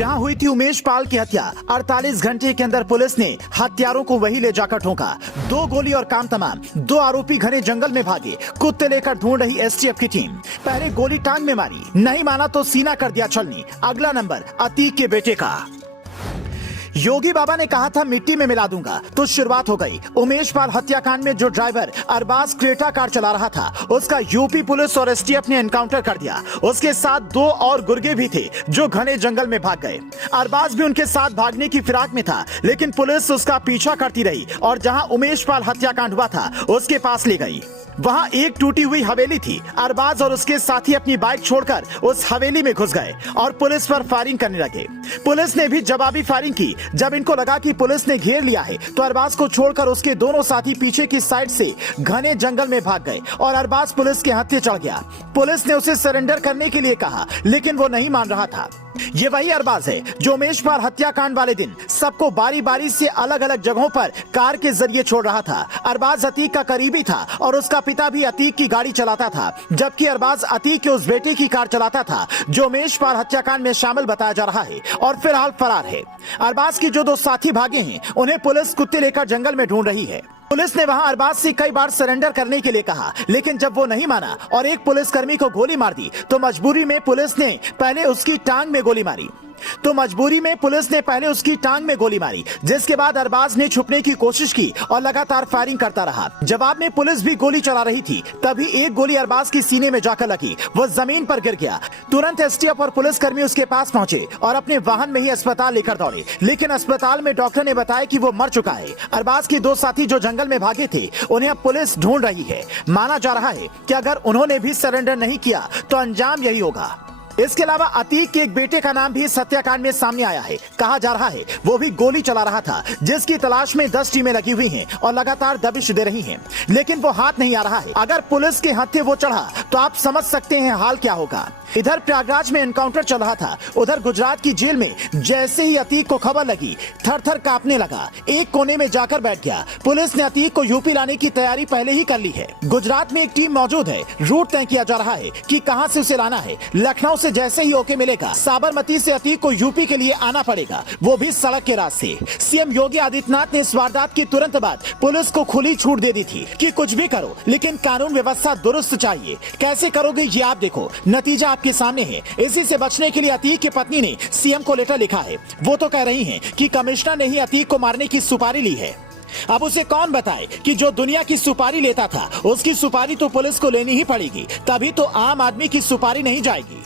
जहां हुई थी उमेश पाल की हत्या, 48 घंटे के अंदर पुलिस ने हत्यारों को वही ले जाकर ठोका। 2 गोली और काम तमाम। 2 आरोपी घने जंगल में भागे। कुत्ते लेकर ढूंढ रही एसटीएफ की टीम। पहले गोली टांग में मारी, नहीं माना तो सीना कर दिया छलनी। अगला नंबर अतीक के बेटे का। योगी बाबा ने कहा था मिट्टी में मिला दूंगा, तो शुरुआत हो गई। उमेश पाल हत्याकांड में जो ड्राइवर अरबाज क्रेटा कार चला रहा था, उसका यूपी पुलिस और एसटीएफ ने एनकाउंटर कर दिया। उसके साथ 2 और गुर्गे भी थे जो घने जंगल में भाग गए। अरबाज भी उनके साथ भागने की फिराक में था, लेकिन पुलिस उसका पीछा करती रही और जहां उमेश पाल हत्याकांड हुआ था उसके पास ले गई। वहां एक टूटी हुई हवेली थी। अरबाज और उसके साथी अपनी बाइक छोड़कर उस हवेली में घुस गए और पुलिस पर फायरिंग करने लगे। पुलिस ने भी जवाबी फायरिंग की। जब इनको लगा कि पुलिस ने घेर लिया है, तो अरबाज को छोड़कर उसके दोनों साथी पीछे की साइड से घने जंगल में भाग गए और अरबाज पुलिस के हत्थे चढ़ गया। पुलिस ने उसे सरेंडर करने के लिए कहा, लेकिन वो नहीं मान रहा था। ये वही अरबाज है जो उमेश पाल हत्याकांड वाले दिन सबको बारी बारी से अलग अलग जगहों पर कार के जरिए छोड़ रहा था। अरबाज अतीक का करीबी था और उसका पिता भी अतीक की गाड़ी चलाता था, जबकि अरबाज अतीक के उस बेटे की कार चलाता था जो उमेश पाल हत्याकांड में शामिल बताया जा रहा है और फिलहाल फरार है। अरबाज के जो 2 साथी भागे हैं, उन्हें पुलिस कुत्ते लेकर जंगल में ढूंढ रही है। पुलिस ने वहां अरबाज से कई बार सरेंडर करने के लिए कहा, लेकिन जब वो नहीं माना और एक पुलिसकर्मी को गोली मार दी, तो मजबूरी में पुलिस ने पहले उसकी टांग में गोली मारी। जिसके बाद अरबाज ने छुपने की कोशिश की और लगातार फायरिंग करता रहा। जवाब में पुलिस भी गोली चला रही थी। तभी एक गोली अरबाज की सीने में जाकर लगी। वो जमीन पर गिर गया। तुरंत एसटीएफ और पुलिसकर्मी उसके पास पहुंचे और अपने वाहन में ही अस्पताल लेकर दौड़े, लेकिन अस्पताल में डॉक्टर ने बताया कि वो मर चुका है। अरबाज के 2 साथी जो जंगल में भागे थे, उन्हें अब पुलिस ढूंढ रही है। माना जा रहा है कि अगर उन्होंने भी सरेंडर नहीं किया तो अंजाम यही होगा। इसके अलावा अतीक के एक बेटे का नाम भी इस हत्याकांड में सामने आया है। कहा जा रहा है वो भी गोली चला रहा था, जिसकी तलाश में 10 टीमें लगी हुई हैं और लगातार दबिश दे रही हैं, लेकिन वो हाथ नहीं आ रहा है। अगर पुलिस के हत्थे वो चढ़ा तो आप समझ सकते हैं हाल क्या होगा। इधर प्रयागराज में एनकाउंटर चल रहा था, उधर गुजरात की जेल में जैसे ही अतीक को खबर लगी, थर थर कांपने लगा। एक कोने में जाकर बैठ गया। पुलिस ने अतीक को यूपी लाने की तैयारी पहले ही कर ली है। गुजरात में एक टीम मौजूद है। रूट तय किया जा रहा है कि कहां से उसे लाना है। लखनऊ से जैसे ही ओके मिलेगा, साबरमती से अतीक को यूपी के लिए आना पड़ेगा, वो भी सड़क के रास्ते। सीएम योगी आदित्यनाथ ने इस वारदात की तुरंत बाद पुलिस को खुली छूट दे दी थी कि कुछ भी करो, लेकिन कानून व्यवस्था दुरुस्त चाहिए। कैसे करोगे ये आप देखो, नतीजा आपके सामने है। इसी से बचने के लिए अतीक की पत्नी ने सीएम को लेटर लिखा है। वो तो कह रही हैं कि कमिश्नर ने ही अतीक को मारने की सुपारी ली है। अब उसे कौन बताए कि जो दुनिया की सुपारी लेता था, उसकी सुपारी तो पुलिस को लेनी ही पड़ेगी, तभी तो आम आदमी की सुपारी नहीं जाएगी।